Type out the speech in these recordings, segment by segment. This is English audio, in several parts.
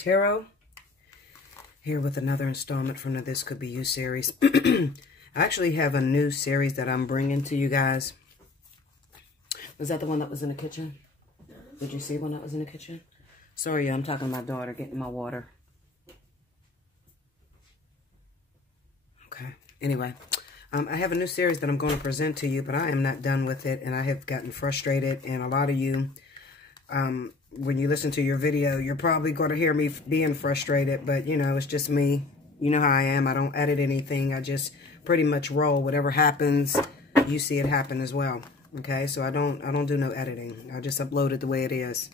Tarot. Here with another installment from the This Could Be You series. I actually have a new series that I'm bringing to you guys. Was that the one that was in the kitchen? Did you see one that was in the kitchen? Sorry, I'm talking to my daughter, getting my water. Okay, anyway. I have a new series that I'm going to present to you, but I am not done with it, and I have gotten frustrated, and a lot of you, when you listen to your video, you're probably going to hear me being frustrated, but, you know, it's just me. You know how I am. I don't edit anything. I just pretty much roll. Whatever happens, you see it happen as well, okay? So I don't do no editing. I just upload it the way it is.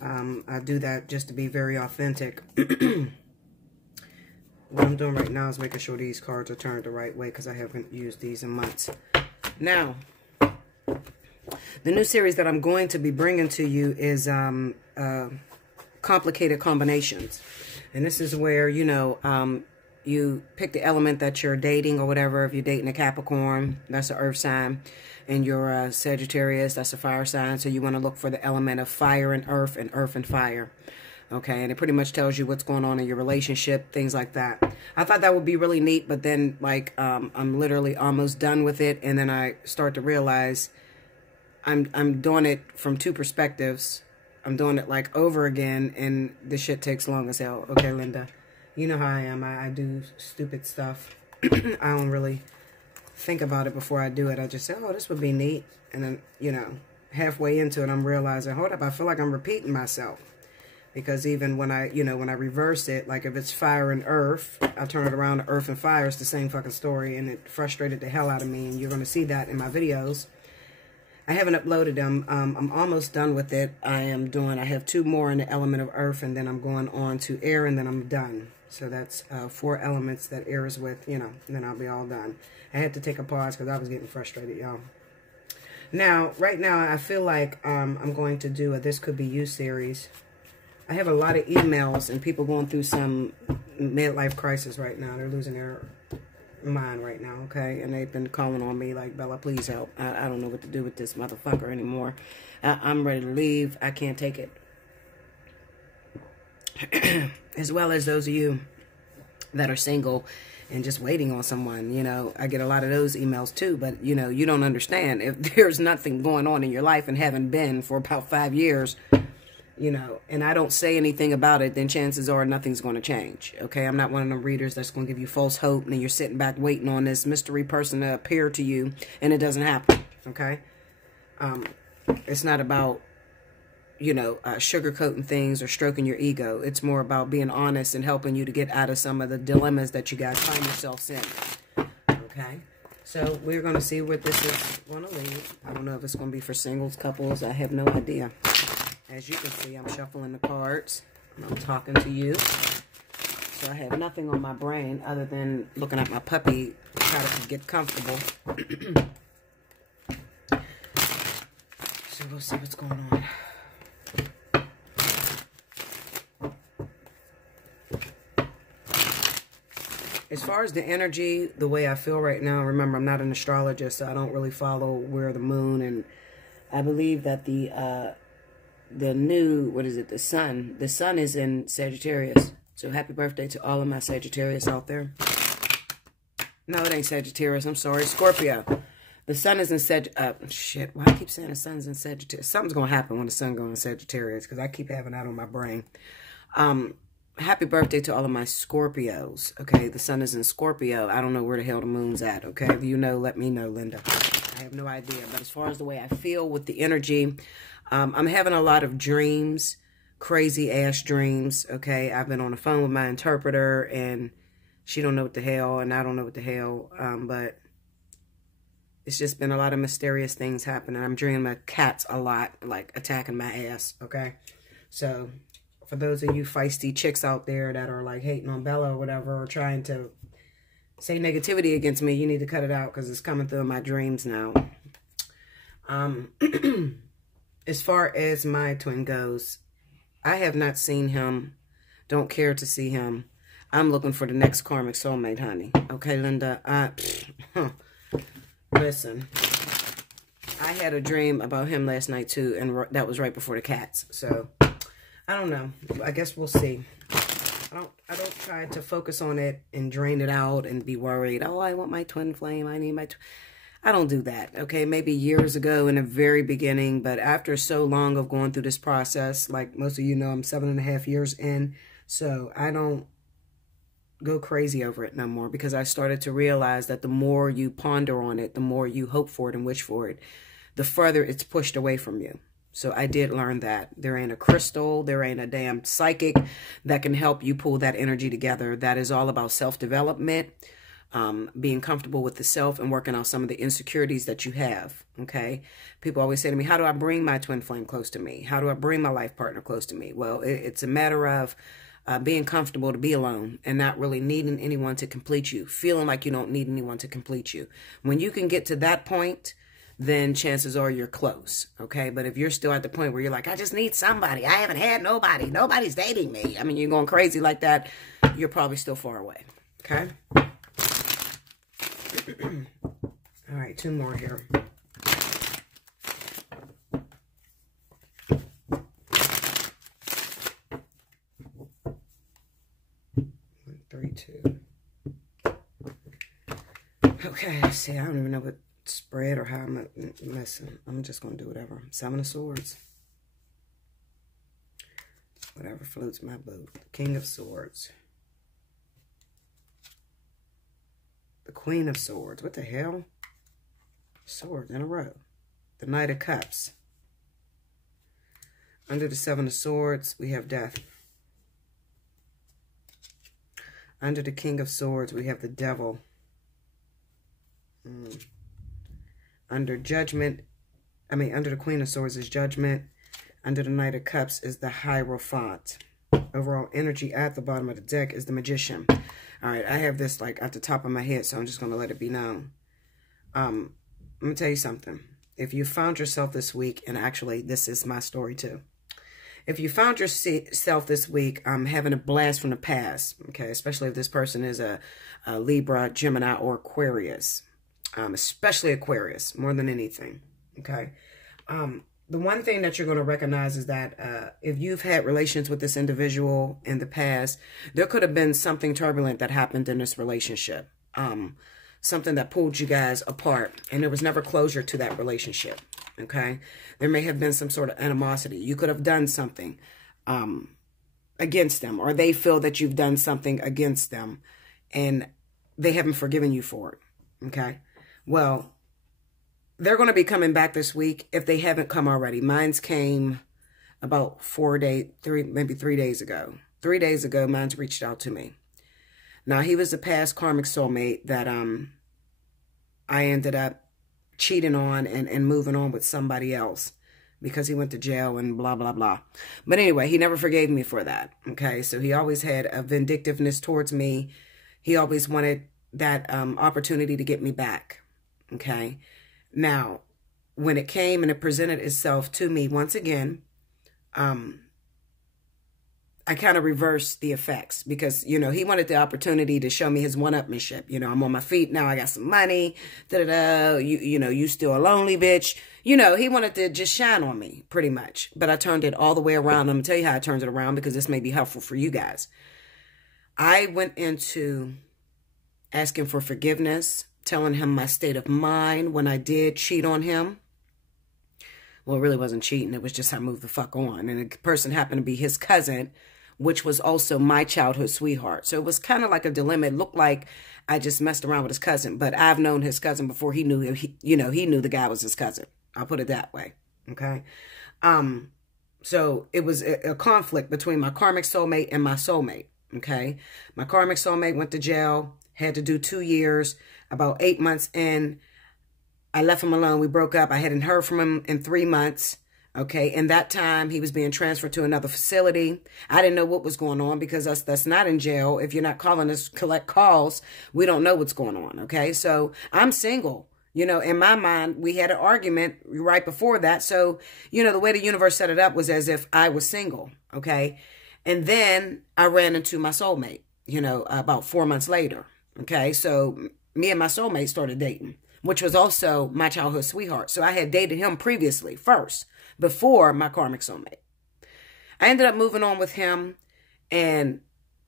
I do that just to be very authentic. What I'm doing right now is making sure these cards are turned the right way because I haven't used these in months. Now, the new series that I'm going to be bringing to you is complicated combinations. And this is where, you know, you pick the element that you're dating or whatever. If you're dating a Capricorn, that's an earth sign. And you're a Sagittarius, that's a fire sign. So you want to look for the element of fire and earth and fire. Okay, and it pretty much tells you what's going on in your relationship, things like that. I thought that would be really neat, but then, like, I'm literally almost done with it, and then I start to realize I'm doing it from two perspectives. I'm doing it, like, over again, and this shit takes long as hell. Okay, Linda, you know how I am. I do stupid stuff. I don't really think about it before I do it. I just say, oh, this would be neat, and then, you know, halfway into it, I'm realizing, hold up, I feel like I'm repeating myself. Because even when I, you know, when I reverse it, like if it's fire and earth, I turn it around to earth and fire. It's the same fucking story, and it frustrated the hell out of me. And you're going to see that in my videos. I haven't uploaded them. I'm almost done with it. I have 2 more in the element of earth, and then I'm going on to air, and then I'm done. So that's 4 elements that air is with, you know, and then I'll be all done. I had to take a pause because I was getting frustrated, y'all. Now, right now, I feel like I'm going to do a This Could Be You series. I have a lot of emails and people going through some midlife crisis right now. They're losing their mind right now, okay? And they've been calling on me like, Bella, please help. I don't know what to do with this motherfucker anymore. I'm ready to leave. I can't take it. As well as those of you that are single and just waiting on someone, you know. I get a lot of those emails too, but, you know, you don't understand. If there's nothing going on in your life and haven't been for about 5 years, you know, and I don't say anything about it, then chances are nothing's going to change, okay? I'm not one of them readers that's going to give you false hope, and then you're sitting back waiting on this mystery person to appear to you, and it doesn't happen, okay? It's not about, you know, sugarcoating things or stroking your ego. It's more about being honest and helping you to get out of some of the dilemmas that you guys find yourselves in, okay? So we're going to see where this is going to lead. I don't know if it's going to be for singles, couples. I have no idea. As you can see, I'm shuffling the cards, and I'm talking to you. So I have nothing on my brain other than looking at my puppy, try to get comfortable. So we'll see what's going on. As far as the energy, the way I feel right now, remember, I'm not an astrologist, so I don't really follow where the moon, and I believe that the new, what is it, the sun is in Sagittarius. So happy birthday to all of my Sagittarius out there. No, it ain't Sagittarius, I'm sorry, Scorpio. The sun is in shit, why I keep saying the sun's in Sagittarius? Something's gonna happen when the sun goes in Sagittarius, because I keep having that on my brain. Happy birthday to all of my Scorpios, okay? The sun is in Scorpio. I don't know where the hell the moon's at, okay? If you know, let me know, Linda. I have no idea, but as far as the way I feel with the energy, I'm having a lot of dreams, crazy-ass dreams, okay? I've been on the phone with my interpreter, and she don't know what the hell, and I don't know what the hell, but it's just been a lot of mysterious things happening. I'm dreaming of cats a lot, like attacking my ass, okay? So, for those of you feisty chicks out there that are, like, hating on Bella or whatever, or trying to say negativity against me, you need to cut it out, because it's coming through my dreams now. As far as my twin goes, I have not seen him, don't care to see him. I'm looking for the next karmic soulmate, honey. Okay, Linda? Listen, I had a dream about him last night, too, and that was right before the cats. So, I don't know. I guess we'll see. I don't try to focus on it and drain it out and be worried. Oh, I want my twin flame. I need my... I don't do that, okay? Maybe years ago in the very beginning, but after so long of going through this process, like most of you know, I'm 7.5 years in, so I don't go crazy over it no more, because I started to realize that the more you ponder on it, the more you hope for it and wish for it, the further it's pushed away from you. So I did learn that there ain't a crystal, there ain't a damn psychic that can help you pull that energy together. That is all about self-development, being comfortable with the self and working on some of the insecurities that you have, okay? People always say to me, how do I bring my twin flame close to me? How do I bring my life partner close to me? Well, it's a matter of being comfortable to be alone and not really needing anyone to complete you, feeling like you don't need anyone to complete you. When you can get to that point, then chances are you're close, okay? But if you're still at the point where you're like, I just need somebody, I haven't had nobody, nobody's dating me, I mean, you're going crazy like that, you're probably still far away, okay? All right, 2 more here. 3, 2. Okay, let's see, I don't even know what spread or how I'm listen. I'm just gonna do whatever. 7 of Swords. Whatever floats my boat. King of Swords. The Queen of Swords. What the hell? Swords in a row. The Knight of Cups. Under the 7 of Swords, we have Death. Under the King of Swords, we have the Devil. Under Judgment, under the Queen of Swords is Judgment. Under the Knight of Cups is the Hierophant. Overall energy at the bottom of the deck is the Magician. All right, I have this like at the top of my head, so I'm just going to let it be known. I'm going to tell you something. If you found yourself this week, and actually this is my story too. If you found yourself this week having a blast from the past, okay, especially if this person is a Libra, Gemini, or Aquarius, especially Aquarius, more than anything, okay? The one thing that you're going to recognize is that if you've had relations with this individual in the past, there could have been something turbulent that happened in this relationship, something that pulled you guys apart, and there was never closure to that relationship, okay? There may have been some sort of animosity. You could have done something against them, or they feel that you've done something against them, and they haven't forgiven you for it, okay? Well, they're going to be coming back this week if they haven't come already. Mine's came about 3 days ago. 3 days ago, mine's reached out to me. Now, he was a past karmic soulmate that I ended up cheating on and moving on with somebody else because he went to jail and blah, blah, blah. But anyway, he never forgave me for that, okay? So he always had a vindictiveness towards me. He always wanted that opportunity to get me back, okay? Now, when it came and it presented itself to me once again, I kind of reversed the effects because, you know, he wanted the opportunity to show me his one-upmanship. You know, I'm on my feet now. I got some money. You know, you still a lonely bitch. You know, he wanted to just shine on me pretty much. But I turned it all the way around. I'm going to tell you how I turned it around because this may be helpful for you guys. I went into asking for forgiveness, telling him my state of mind when I did cheat on him. Well, it really wasn't cheating. It was just I moved the fuck on. And the person happened to be his cousin, which was also my childhood sweetheart. So it was kind of like a dilemma. It looked like I just messed around with his cousin. But I've known his cousin before he knew him. He knew the guy was his cousin. I'll put it that way. Okay? So it was a conflict between my karmic soulmate and my soulmate. Okay? My karmic soulmate went to jail. Had to do 2 years. About 8 months in, I left him alone. We broke up. I hadn't heard from him in 3 months. Okay. In that time, he was being transferred to another facility. I didn't know what was going on because us that's not in jail. If you're not calling us, collect calls, we don't know what's going on. Okay. So I'm single. You know, in my mind, we had an argument right before that. So, you know, the way the universe set it up was as if I was single. Okay. And then I ran into my soulmate, you know, about 4 months later. Okay. So me and my soulmate started dating, which was also my childhood sweetheart. So I had dated him previously first, before my karmic soulmate. I ended up moving on with him, and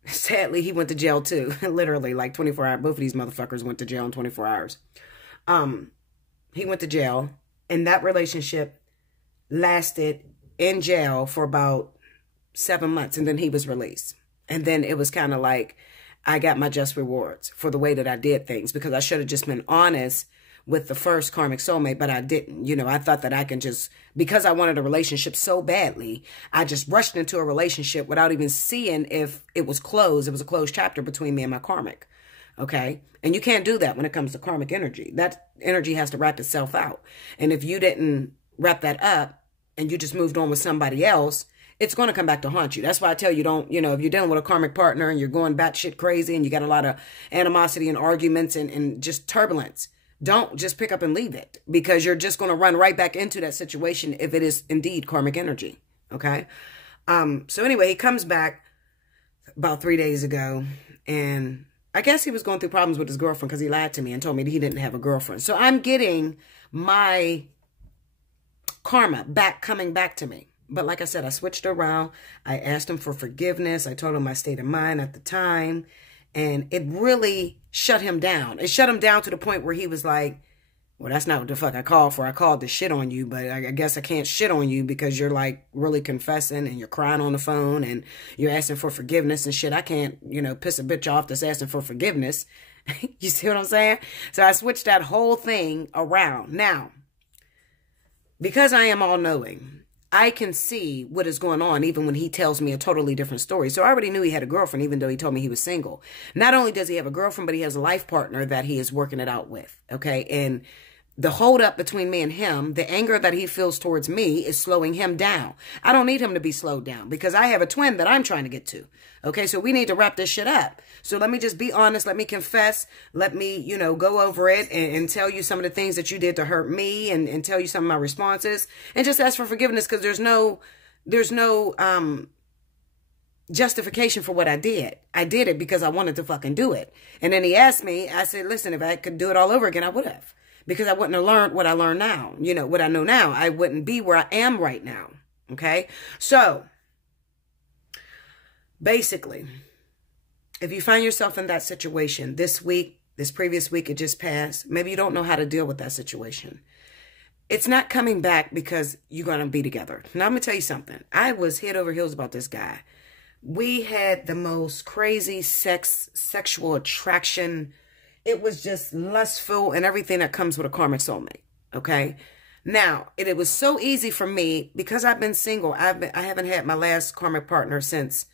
sadly, he went to jail too. Literally, like 24 hours. Both of these motherfuckers went to jail in 24 hours. He went to jail, and that relationship lasted in jail for about 7 months, and then he was released. And then it was kind of like I got my just rewards for the way that I did things, because I should have just been honest with the first karmic soulmate, but I didn't. You know, I thought that I can just, because I wanted a relationship so badly, I just rushed into a relationship without even seeing if it was closed. It was a closed chapter between me and my karmic. Okay. And you can't do that when it comes to karmic energy. That energy has to wrap itself out. And if you didn't wrap that up and you just moved on with somebody else, it's going to come back to haunt you. That's why I tell you, don't, you know, if you're dealing with a karmic partner and you're going batshit crazy and you got a lot of animosity and arguments and just turbulence, don't just pick up and leave it, because you're just going to run right back into that situation if it is indeed karmic energy. Okay. So anyway, he comes back about 3 days ago, and I guess he was going through problems with his girlfriend because he lied to me and told me that he didn't have a girlfriend. So I'm getting my karma coming back to me. But like I said, I switched around. I asked him for forgiveness. I told him my state of mind at the time. And it really shut him down. It shut him down to the point where he was like, well, that's not what the fuck I called for. I called to shit on you, but I guess I can't shit on you because you're like really confessing and you're crying on the phone and you're asking for forgiveness and shit. I can't, you know, piss a bitch off that's asking for forgiveness. You see what I'm saying? So I switched that whole thing around. Now, because I am all knowing, I can see what is going on even when he tells me a totally different story. So I already knew he had a girlfriend, even though he told me he was single. Not only does he have a girlfriend, but he has a life partner that he is working it out with. Okay. And the hold up between me and him, the anger that he feels towards me is slowing him down. I don't need him to be slowed down because I have a twin that I'm trying to get to. Okay. So we need to wrap this shit up. So let me just be honest. Let me confess. Let me, you know, go over it and tell you some of the things that you did to hurt me and tell you some of my responses and just ask for forgiveness, because there's no justification for what I did. I did it because I wanted to fucking do it. And then he asked me, I said, listen, if I could do it all over again, I would have. Because I wouldn't have learned what I learned now. You know, what I know now. I wouldn't be where I am right now. Okay? So, basically, if you find yourself in that situation this week, this previous week, it just passed, maybe you don't know how to deal with that situation. It's not coming back because you're going to be together. Now, I'm going to tell you something. I was head over heels about this guy. We had the most crazy sexual attraction. It was just lustful and everything that comes with a karmic soulmate. Okay. Now, it was so easy for me because I've been single. I haven't had my last karmic partner since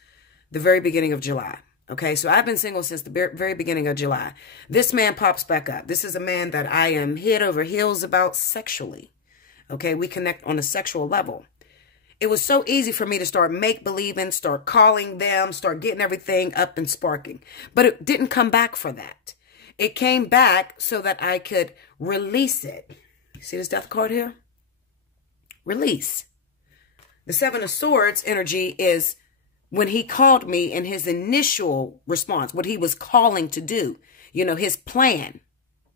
the very beginning of July. Okay. So I've been single since the very beginning of July. This man pops back up. This is a man that I am head over heels about sexually. Okay. We connect on a sexual level. It was so easy for me to start make-believing, start calling them, start getting everything up and sparking. But it didn't come back for that. It came back so that I could release it. See this death card here? Release. The Seven of Swords energy is when he called me in his initial response, what he was calling to do, you know, his plan,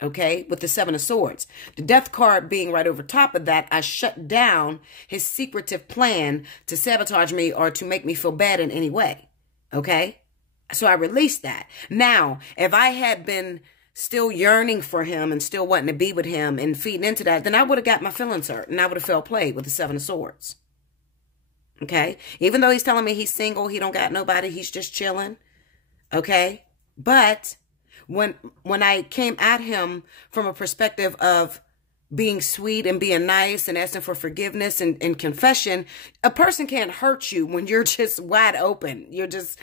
okay, with the Seven of Swords. The death card being right over top of that, I shut down his secretive plan to sabotage me or to make me feel bad in any way, okay? So I released that. Now, if I had been still yearning for him and still wanting to be with him and feeding into that, then I would have got my feelings hurt and I would have felt played with the Seven of Swords. Okay? Even though he's telling me he's single, he don't got nobody, he's just chilling. Okay? But when I came at him from a perspective of being sweet and being nice and asking for forgiveness and confession, a person can't hurt you when you're just wide open. You're just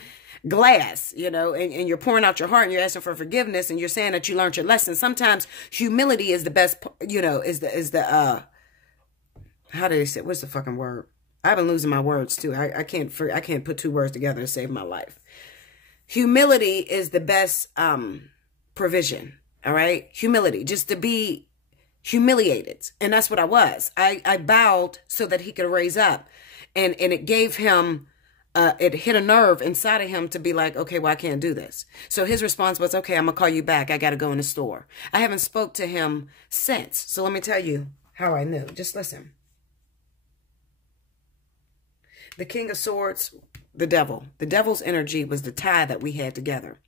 glass, you know, and you're pouring out your heart and you're asking for forgiveness and you're saying that you learned your lesson. Sometimes humility is the best, you know, is the how do they say, what's the fucking word? I've been losing my words too. I can't put two words together to save my life. Humility is the best provision. All right. Humility, just to be humiliated. And that's what I was. I bowed so that he could raise up, and it gave him it hit a nerve inside of him to be like, okay, well, I can't do this. So his response was, okay, I'm going to call you back. I got to go in the store. I haven't spoke to him since. So let me tell you how I knew. Just listen. The King of Swords, the devil. The devil's energy was the tie that we had together.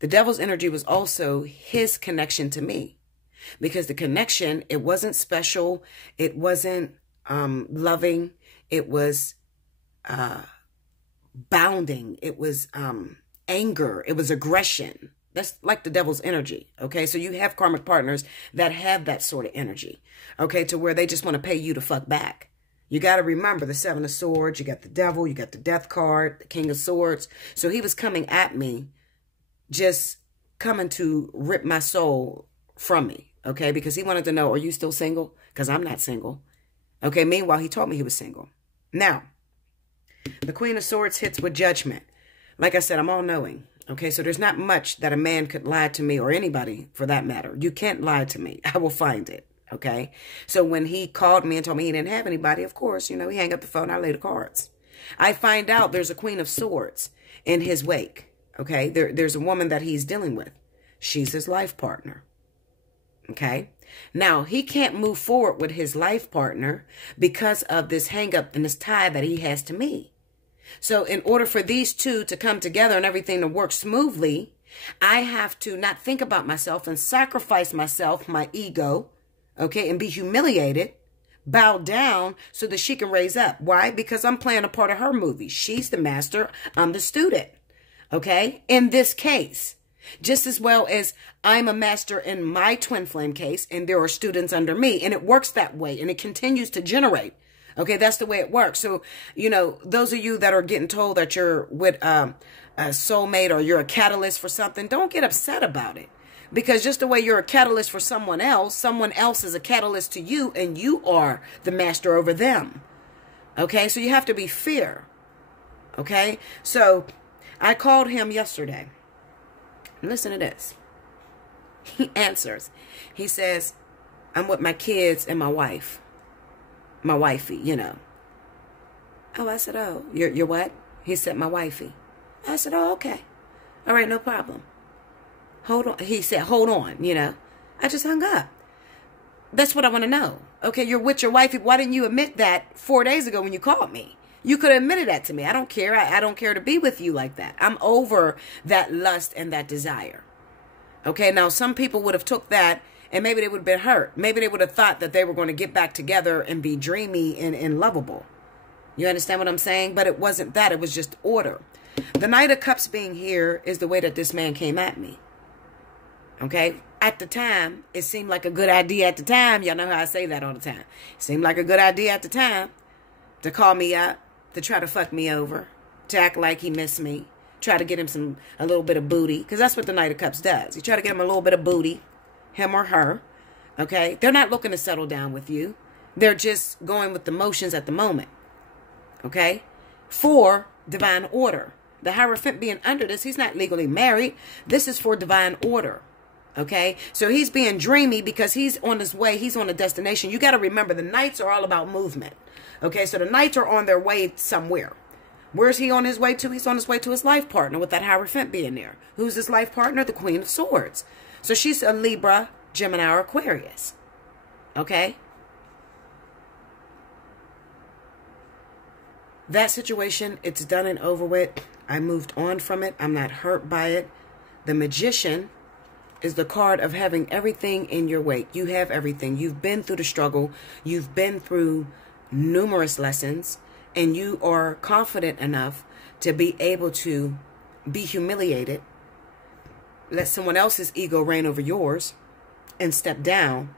The devil's energy was also his connection to me. Because the connection, it wasn't special. It wasn't loving. It was bounding. It was anger. It was aggression. That's like the devil's energy, okay? So you have karmic partners that have that sort of energy, okay, to where they just want to pay you to fuck back. You got to remember the Seven of Swords. You got the devil. You got the death card, the King of Swords. So he was coming at me, just coming to rip my soul from me, okay? Because he wanted to know, are you still single? Because I'm not single, okay? Meanwhile, he told me he was single. Now, the Queen of Swords hits with judgment. Like I said, I'm all-knowing. Okay, so there's not much that a man could lie to me, or anybody for that matter. You can't lie to me. I will find it, okay? So when he called me and told me he didn't have anybody, of course, you know, he hang up the phone, I lay the cards. I find out there's a Queen of Swords in his wake, okay? There's a woman that he's dealing with. She's his life partner, okay? Now, he can't move forward with his life partner because of this hang up and this tie that he has to me. So in order for these two to come together and everything to work smoothly, I have to not think about myself and sacrifice myself, my ego, okay, and be humiliated, bow down so that she can raise up. Why? Because I'm playing a part of her movie. She's the master. I'm the student, okay, in this case. Just as well as I'm a master in my twin flame case and there are students under me. And it works that way and it continues to generate. Okay, that's the way it works. So, you know, those of you that are getting told that you're with a soulmate or you're a catalyst for something, don't get upset about it. Because just the way you're a catalyst for someone else is a catalyst to you, and you are the master over them. Okay, so you have to be fair. Okay, so I called him yesterday. Listen to this. He answers. He says, I'm with my kids and my wife. My wifey, you know. Oh, I said, oh, you're what? He said, my wifey. I said, oh, okay. All right, no problem. Hold on. He said, hold on, you know. I just hung up. That's what I want to know. Okay, you're with your wifey. Why didn't you admit that 4 days ago when you called me? You could have admitted that to me. I don't care. I don't care to be with you like that. I'm over that lust and that desire. Okay, now some people would have took that and maybe they would have been hurt. Maybe they would have thought that they were going to get back together and be dreamy and lovable. You understand what I'm saying? But it wasn't that. It was just order. The Knight of Cups being here is the way that this man came at me. Okay? At the time, it seemed like a good idea at the time. Y'all know how I say that all the time. It seemed like a good idea at the time to call me up, to try to fuck me over, to act like he missed me, try to get him a little bit of booty. Because that's what the Knight of Cups does. You try to get him a little bit of booty. Him or her, okay? They're not looking to settle down with you. They're just going with the motions at the moment, okay? For divine order. The Hierophant being under this, he's not legally married. This is for divine order, okay? So he's being dreamy because he's on his way. He's on a destination. You got to remember, the Knights are all about movement, okay? So the Knights are on their way somewhere. Where's he on his way to? He's on his way to his life partner with that Hierophant being there. Who's his life partner? The Queen of Swords. So she's a Libra, Gemini, or Aquarius. Okay? That situation, it's done and over with. I moved on from it. I'm not hurt by it. The Magician is the card of having everything in your wake. You have everything. You've been through the struggle. You've been through numerous lessons. And you are confident enough to be able to be humiliated, let someone else's ego reign over yours, and step down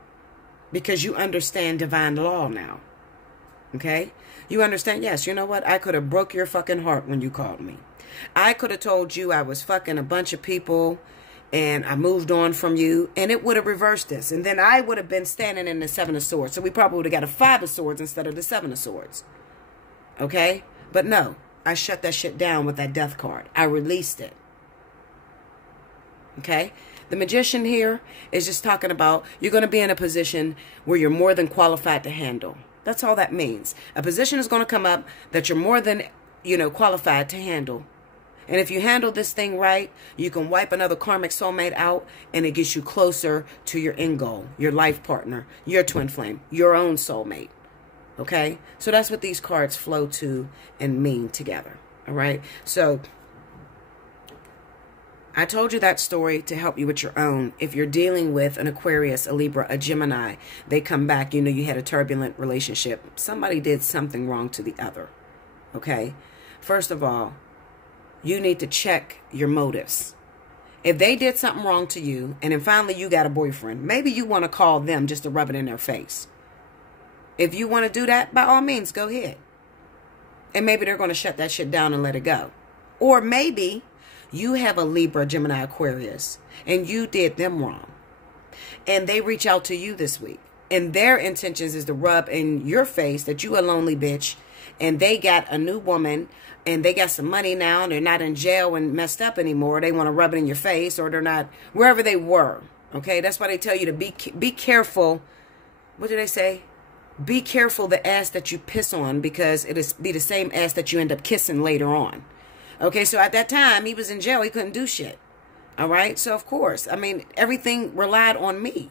because you understand divine law now. Okay? You understand, yes, you know what? I could have broke your fucking heart when you called me. I could have told you I was fucking a bunch of people and I moved on from you, and it would have reversed this. And then I would have been standing in the Seven of Swords. So we probably would have got a Five of Swords instead of the Seven of Swords. Okay? But no, I shut that shit down with that death card. I released it. Okay? The Magician here is just talking about you're going to be in a position where you're more than qualified to handle. That's all that means. A position is going to come up that you're more than, qualified to handle. And if you handle this thing right, you can wipe another karmic soulmate out, and it gets you closer to your end goal, your life partner, your twin flame, your own soulmate. Okay? So that's what these cards flow to and mean together. All right? So I told you that story to help you with your own. If you're dealing with an Aquarius, a Libra, a Gemini, they come back, you know, you had a turbulent relationship. Somebody did something wrong to the other. Okay? First of all, you need to check your motives. If they did something wrong to you, and then finally you got a boyfriend, maybe you want to call them just to rub it in their face. If you want to do that, by all means, go ahead. And maybe they're going to shut that shit down and let it go. Or maybe you have a Libra, Gemini, Aquarius, and you did them wrong. And they reach out to you this week. And their intentions is to rub in your face that you a lonely bitch. And they got a new woman. And they got some money now. And they're not in jail and messed up anymore. They want to rub it in your face. Or they're not wherever they were. Okay? That's why they tell you to be careful. What do they say? Be careful the ass that you piss on. Because it'll be the same ass that you end up kissing later on. Okay, so at that time, he was in jail. He couldn't do shit. All right? So, of course, I mean, everything relied on me.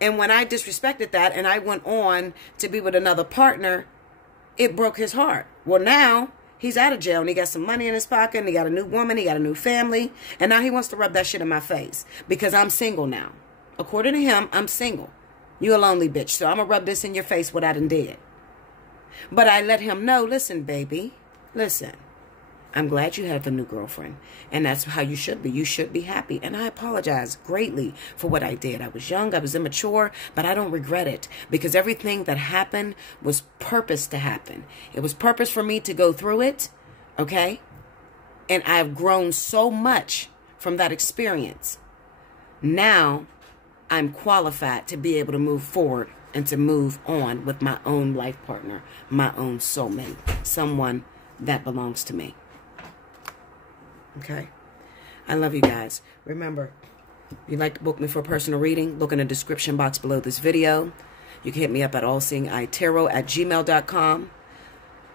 And when I disrespected that and I went on to be with another partner, it broke his heart. Well, now he's out of jail and he got some money in his pocket and he got a new woman, he got a new family. And now he wants to rub that shit in my face because I'm single now. According to him, I'm single. You a lonely bitch. So I'm going to rub this in your face what I done did. But I let him know, listen, baby, listen. I'm glad you have a new girlfriend. And that's how you should be. You should be happy. And I apologize greatly for what I did. I was young. I was immature. But I don't regret it. Because everything that happened was purpose to happen. It was purpose for me to go through it. Okay? And I've grown so much from that experience. Now, I'm qualified to be able to move forward and to move on with my own life partner. My own soulmate. Someone that belongs to me. Okay. I love you guys. Remember, if you'd like to book me for a personal reading, look in the description box below this video. You can hit me up at allseeingeyetarot@gmail.com.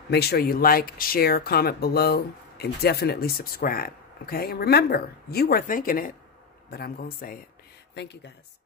Make sure you like, share, comment below, and definitely subscribe. Okay? And remember, you were thinking it, but I'm going to say it. Thank you, guys.